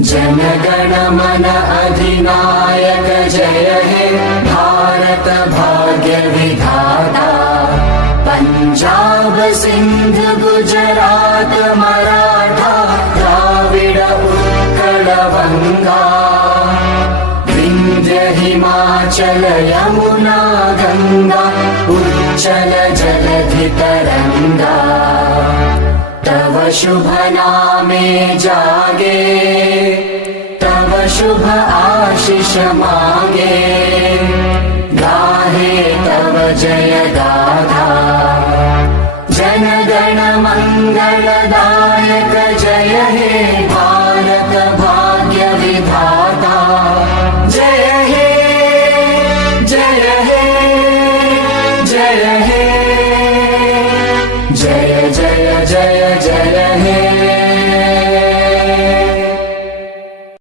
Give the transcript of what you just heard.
जनगण मन अधिनायक जय हे भारत भाग्य विधाता। पंजाब सिंध गुजरात मराठा द्राविड उत्कल बंगा। विंध्य हिमाचल यमुना गंगा उच्चल जलधि तरंगा। तव शुभ नामे जागे तव शुभ आशीष मांगे। गाहे तव जय